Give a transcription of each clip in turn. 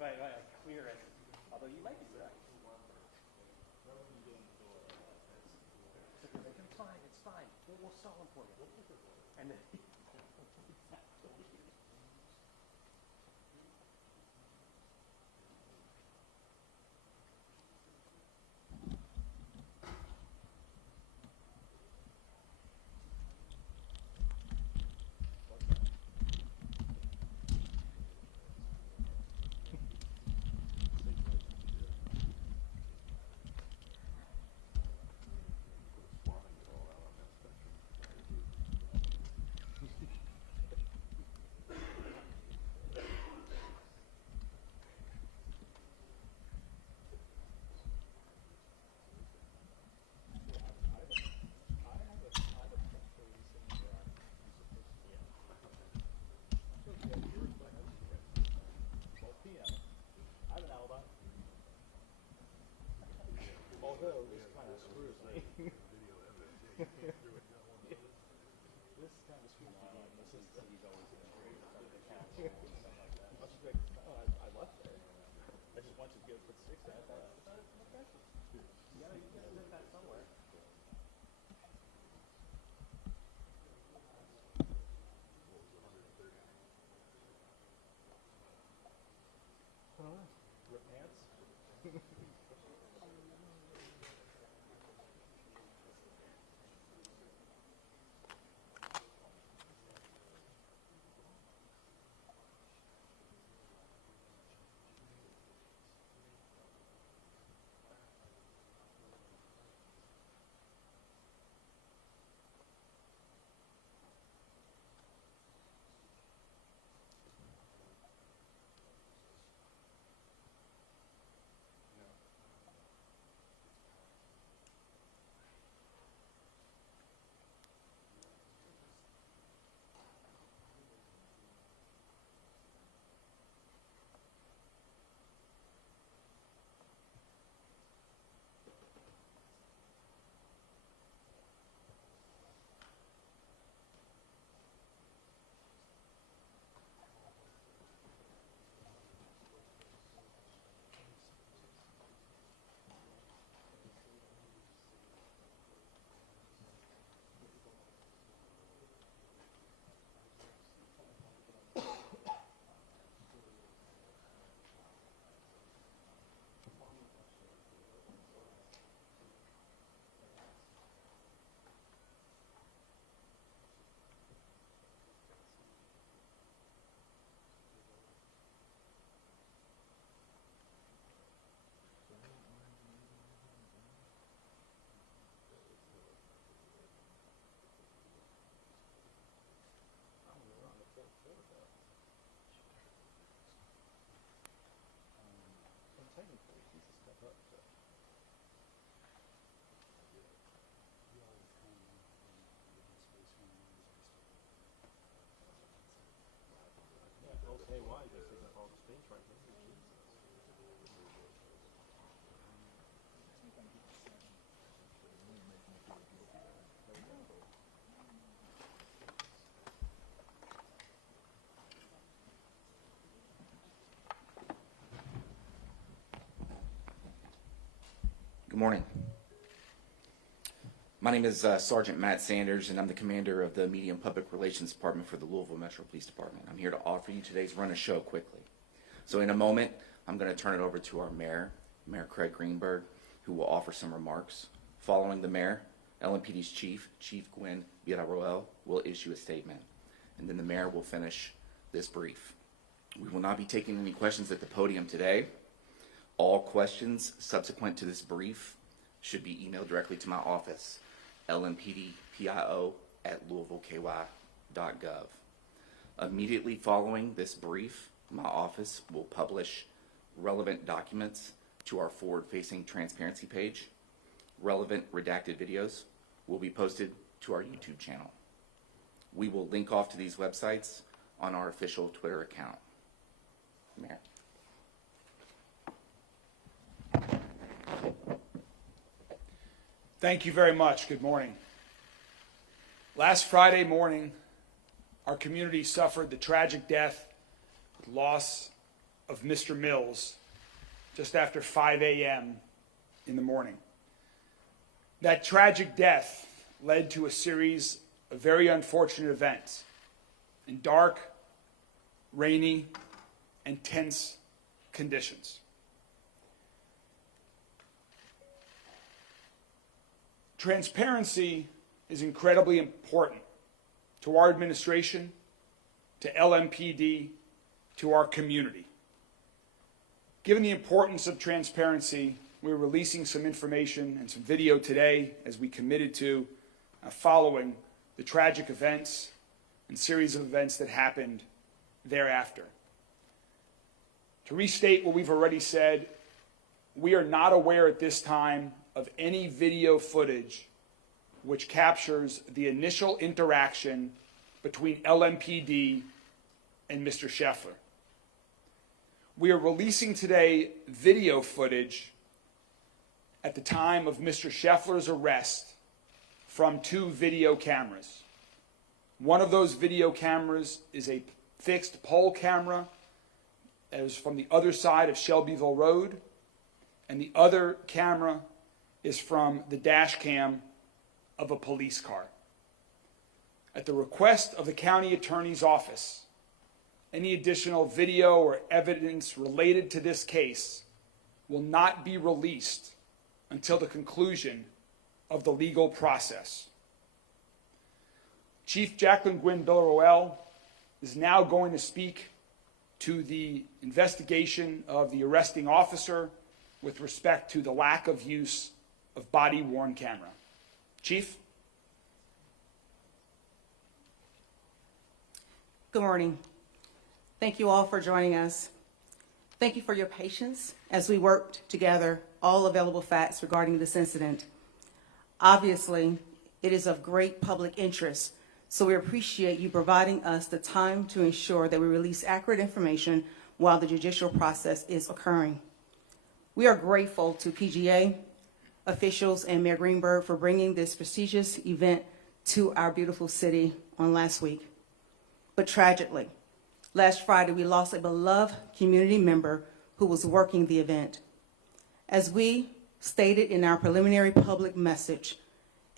Right, clear it. Although you might be right. It's fine, it's fine. We'll stall them for you. And then, although this kind of screws me. This kind of screws me. This is he's always been great from the council and stuff like that. I left there. I just went to go put six out. You gotta live that somewhere. Rip pants. Technically, he's a step up. So. Yeah, okay, why? Just taking up all the space right there. Good morning. My name is Sergeant Matt Sanders, and I'm the commander of the Media and Public Relations Department for the Louisville Metro Police Department. I'm here to offer you today's run of show quickly. So in a moment, I'm going to turn it over to our mayor, Mayor Craig Greenberg, who will offer some remarks. Following the mayor, LMPD's chief, Chief Gwen Villarroel, will issue a statement. And then the mayor will finish this brief. We will not be taking any questions at the podium today. All questions subsequent to this brief should be emailed directly to my office, lmpdpio@louisvilleky.gov. Immediately following this brief, my office will publish relevant documents to our forward-facing transparency page. Relevant redacted videos will be posted to our YouTube channel. We will link off to these websites on our official Twitter account. Mayor. Thank you very much. Good morning. Last Friday morning, our community suffered the tragic death with loss of Mr. Mills just after 5 a.m. in the morning. That tragic death led to a series of very unfortunate events in dark, rainy, and tense conditions. Transparency is incredibly important to our administration, to LMPD, to our community. Given the importance of transparency, we're releasing some information and some video today, as we committed to, following the tragic events and series of events that happened thereafter. To restate what we've already said, we are not aware at this time of any video footage which captures the initial interaction between LMPD and Mr. Scheffler. We are releasing today video footage at the time of Mr. Scheffler's arrest from 2 video cameras. One of those video cameras is a fixed pole camera that is from the other side of Shelbyville Road, and the other camera is from the dash cam of a police car. At the request of the county attorney's office, any additional video or evidence related to this case will not be released until the conclusion of the legal process. Chief Jacqueline Gwynn Bill-Roel is now going to speak to the investigation of the arresting officer with respect to the lack of use of body-worn camera. Chief? Good morning. Thank you all for joining us. Thank you for your patience as we worked together all available facts regarding this incident. Obviously, it is of great public interest, so we appreciate you providing us the time to ensure that we release accurate information while the judicial process is occurring. We are grateful to PGA, officials, and Mayor Greenberg for bringing this prestigious event to our beautiful city on last week. But tragically, last Friday, we lost a beloved community member who was working the event. As we stated in our preliminary public message,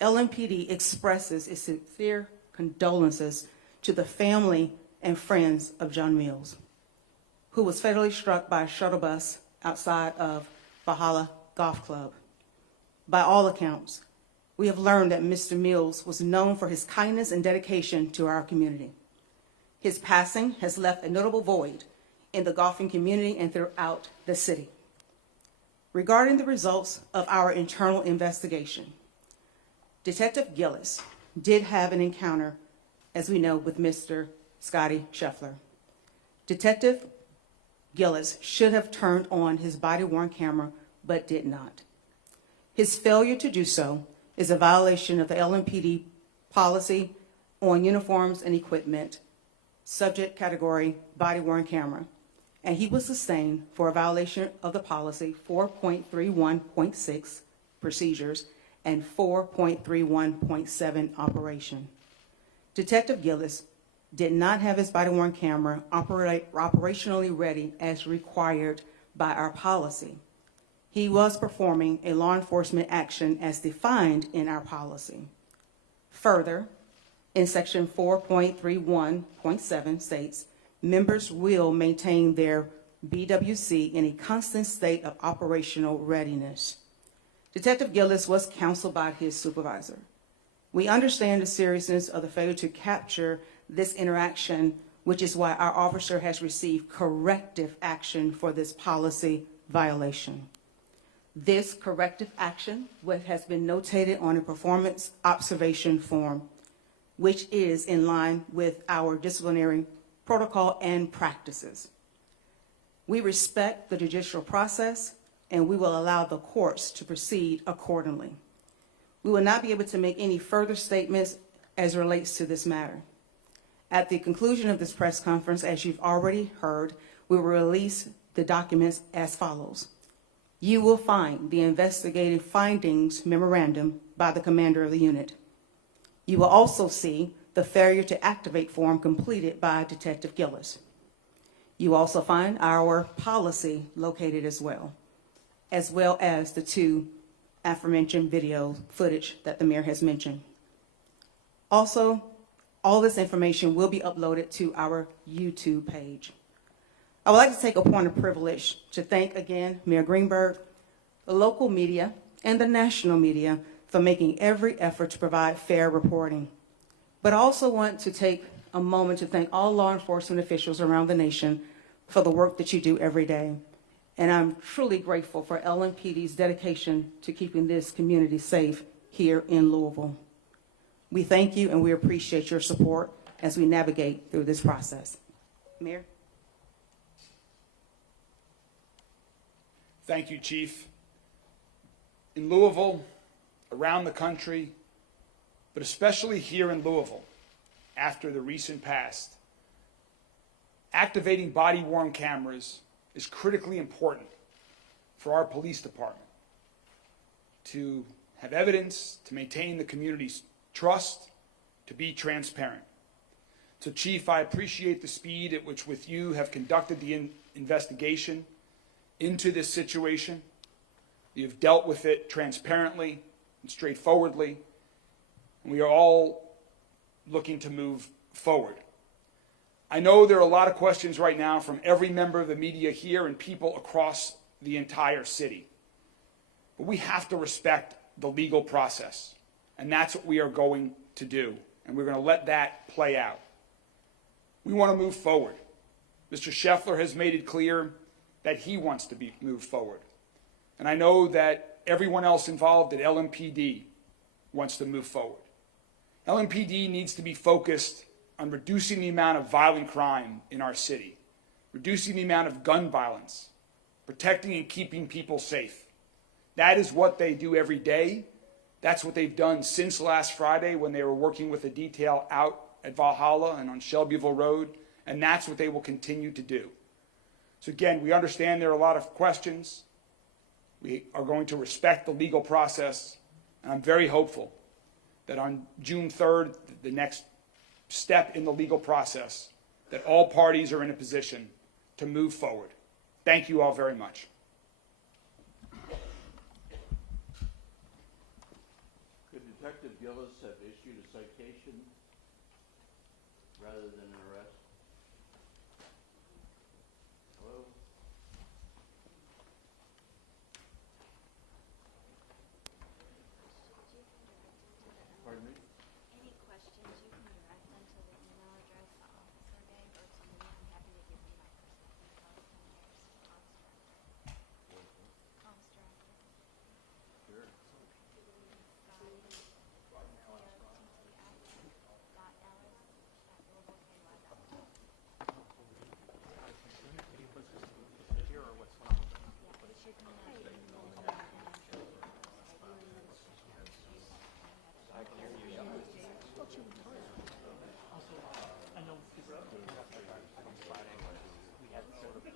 LMPD expresses its sincere condolences to the family and friends of John Mills, who was fatally struck by a shuttle bus outside of Valhalla Golf Club. By all accounts, we have learned that Mr. Mills was known for his kindness and dedication to our community. His passing has left a notable void in the golfing community and throughout the city. Regarding the results of our internal investigation, Detective Gillis did have an encounter, as we know, with Mr. Scottie Scheffler. Detective Gillis should have turned on his body-worn camera, but did not. His failure to do so is a violation of the LMPD policy on uniforms and equipment, subject category body-worn camera, and he was sustained for a violation of the policy 4.31.6 procedures and 4.31.7 operation. Detective Gillis did not have his body-worn camera operationally ready as required by our policy. He was performing a law enforcement action as defined in our policy. Further, in section 4.31.7 states, members will maintain their BWC in a constant state of operational readiness. Detective Gillis was counseled by his supervisor. We understand the seriousness of the failure to capture this interaction, which is why our officer has received corrective action for this policy violation. This corrective action has been notated on a performance observation form, which is in line with our disciplinary protocol and practices. We respect the judicial process, and we will allow the courts to proceed accordingly. We will not be able to make any further statements as relates to this matter. At the conclusion of this press conference, as you've already heard, we will release the documents as follows. You will find the investigative findings memorandum by the commander of the unit. You will also see the failure to activate form completed by Detective Gillis. You also find our policy located as well as the 2 aforementioned video footage that the mayor has mentioned. Also, all this information will be uploaded to our YouTube page. I would like to take a point of privilege to thank again Mayor Greenberg, the local media, and the national media for making every effort to provide fair reporting. But I also want to take a moment to thank all law enforcement officials around the nation for the work that you do every day. And I'm truly grateful for LMPD's dedication to keeping this community safe here in Louisville. We thank you and we appreciate your support as we navigate through this process. Mayor? Thank you, Chief. In Louisville, around the country, but especially here in Louisville, after the recent past, activating body-worn cameras is critically important for our police department to have evidence, to maintain the community's trust, to be transparent. So, Chief, I appreciate the speed at which with you have conducted the investigation into this situation. You've dealt with it transparently and straightforwardly, and we are all looking to move forward. I know there are a lot of questions right now from every member of the media here and people across the entire city. But we have to respect the legal process, and that's what we are going to do, and we're going to let that play out. We want to move forward. Mr. Scheffler has made it clear that he wants to be moved forward. And I know that everyone else involved at LMPD wants to move forward. LMPD needs to be focused on reducing the amount of violent crime in our city, reducing the amount of gun violence, protecting and keeping people safe. That is what they do every day. That's what they've done since last Friday when they were working with a detail out at Valhalla and on Shelbyville Road, and that's what they will continue to do. So again, we understand there are a lot of questions. We are going to respect the legal process, and I'm very hopeful that on June 3rd, the next step in the legal process, that all parties are in a position to move forward. Thank you all very much. Could Detective Gillis have issued a citation rather than an arrest? Hello? Pardon me? Any questions, you can direct them to the email address the officer gave or to me. I'm happy to give you my personal email. Sure. I know we had sort of that.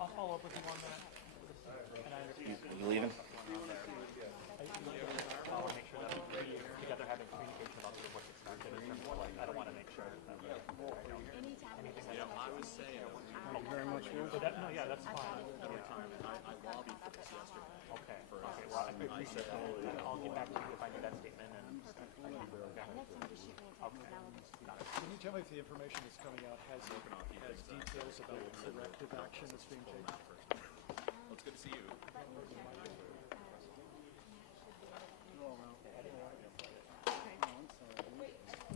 I'll follow up with you on that. And I understand. You leaving? I want to make sure that we together having communication about sort of what's expected in terms of like, I don't want to make sure that anything that I would say. Thank you very much. No, yeah, that's fine. I lobbied for this yesterday. Okay, well, I appreciate that. And I'll get back to you if I need that statement and. Can you tell me if the information that's coming out has details about corrective action that's being taken? Well, it's good to see you.